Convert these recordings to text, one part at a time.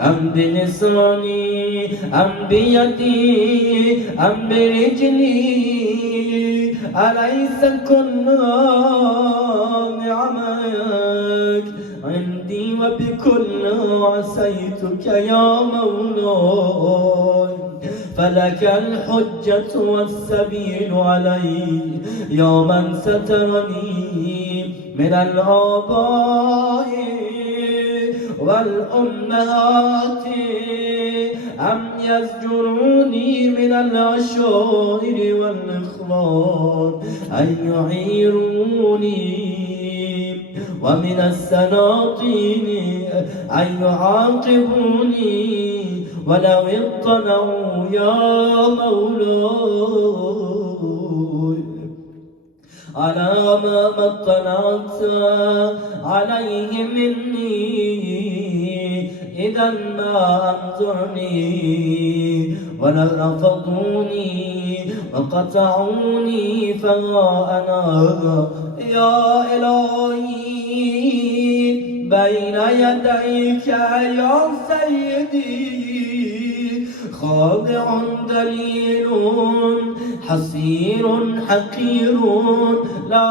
أم بلساني أم بيدي أم برجلي أليس كل نعمك عندي وبكل عصيتك يا مولاي فلك الحجة والسبيل علي يا من سترني من الآباء والأمهات أم يزجروني من العشائر والإخوان أن يعيروني ومن السلاطين أن يعاقبوني ولو اطلعوا يا مولاي على ما اطلعت عليه مني إذا ما أنظرني ولرفضوني وقطعوني فأنا يا إلهي بين يديك يا سيدي خاضع ذليل حصير حقير لا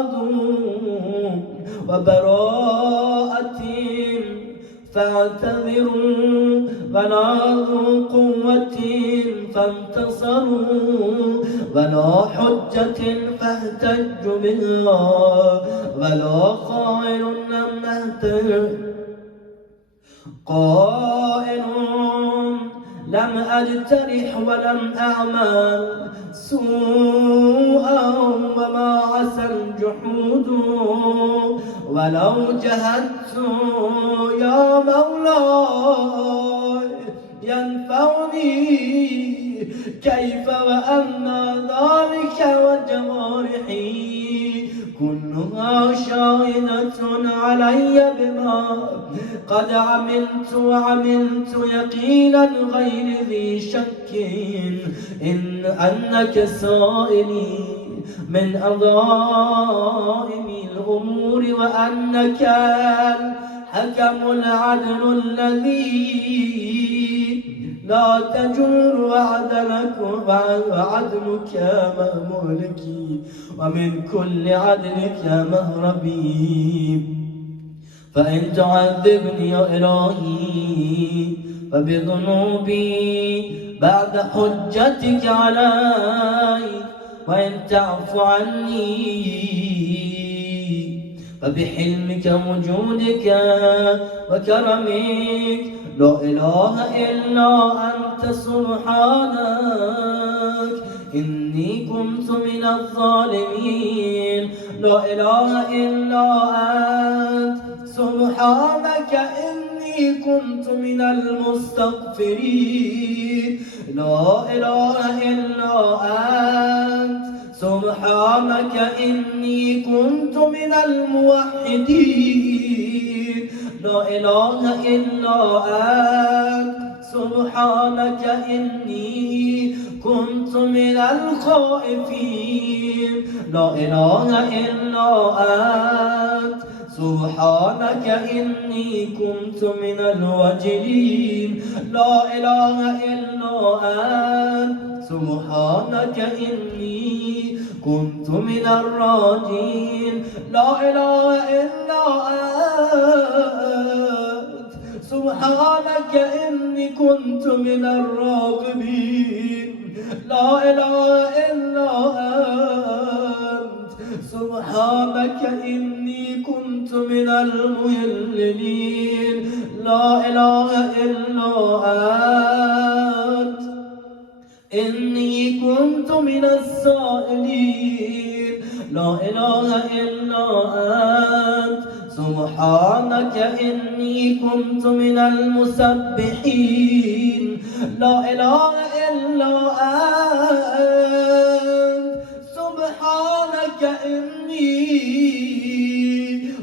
أذوق وبراءة فاعتذروا ولا ذو قوة فانتصروا ولا حجة فاحتجوا بها ولا قائل لم نهتر قائل لم أجترح ولم أعمل سوءا وما عسى الجحود ولو جهدت يا مولاي ينفعني كيف وأن ذلك وجوارحي كلها شاهدة علي بما قد عملت وعملت يقينا غير ذي شك إن أنك سائلي من عظائم الأمور وأنك الحكم العدل الذي لا تجور وعدلك مهلكي ومن كل عدلك مهربي فإن تعذبني يا إلهي فبذنوبي بعد حجتك علي وإن تعفو عني فبحلمك وجودك وكرمك لا إله إلا أنت سبحانك إني كنت من الظالمين لا إله إلا أنت سبحانك إني كنت من المستغفرين لا إله إلا أنت سبحانك إني كنت من الموحدين لا إله إلا أنت سبحانك إني كنت من الخائفين لا إله إلا أنت سبحانك إني كنت من الوجلين لا إله إلا أنت سبحانك إني كنت من الراجين لا إله إلا أنت سبحانك إني كنت من الراغبين لا إله إلا أنت سبحانك إني كنت من المهللين لا إله إلا أنت إني كنت من السائلين لا إله إلا أنت سبحانك إني كنت من المسبحين لا إله إلا أنت سبحانك إني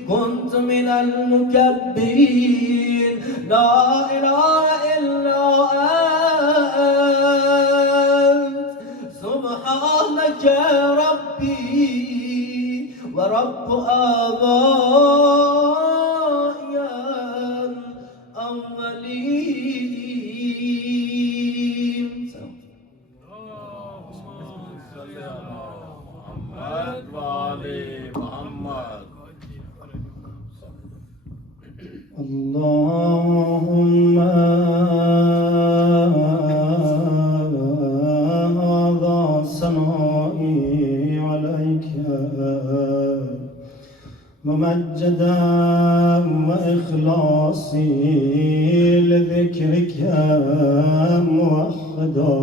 كنت من المكبرين لا إله إلا أنت سبحانك ربي ورب آبائي الأولين. محمد وآل محمد. اللهم هذا ثنائي عليك ممجدا وإخلاصي لذكرك موحدا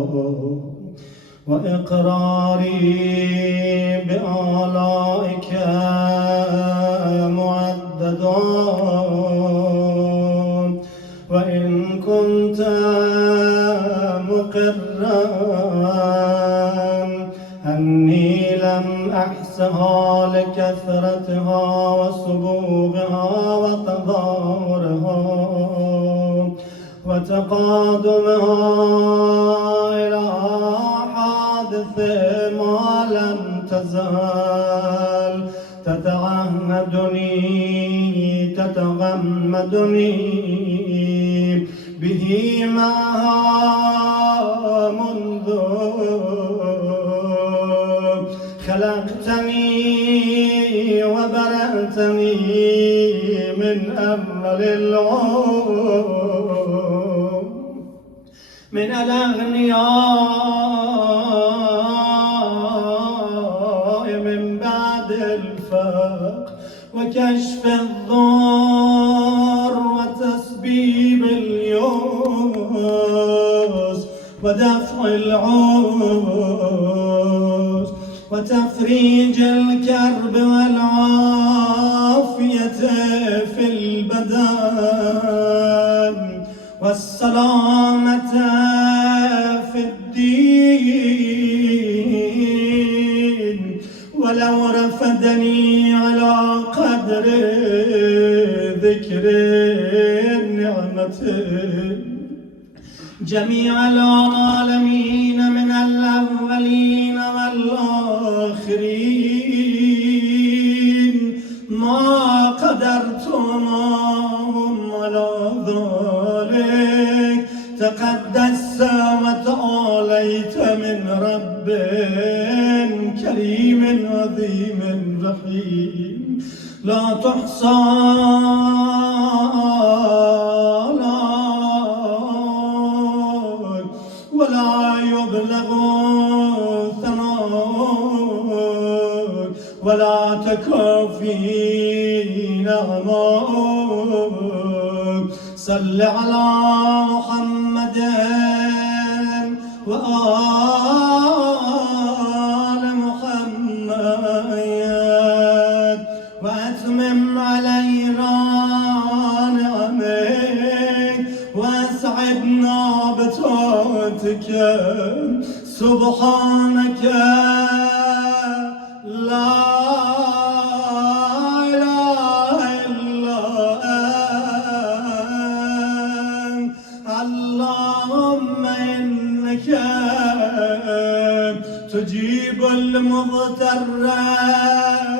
وإقراري بآلائك معددا وإن كنت مقرا أني لم أحسها لكثرتها وسبوغها وتظاهرها وتقادمها إلى حادث ما لم تزال تتغمدني به معها منذ خلقتني وبرأتني من أول العمر من الأغنياء من بعد الفقر وكشف الضر وتسبيب اليوس ودفع العوز وتفريج الكرب والعافية في البدن والسلامة في الدين ولو رفدني على قدر ذكر النعمة جميع العالمين من الأولين والآخرين ما قدرت معهم على ذلك تقدست وتعاليت من رب كريم عظيم رحيم لا تحصى ولا يبلغ ثناؤك ولا تكفي نعمك صل على محمد وآل محمد وأتمم علينا نعمك وأسعدنا بطاعتك سبحانك لا إله إلا أنت اللهم إنك تجيب المضطر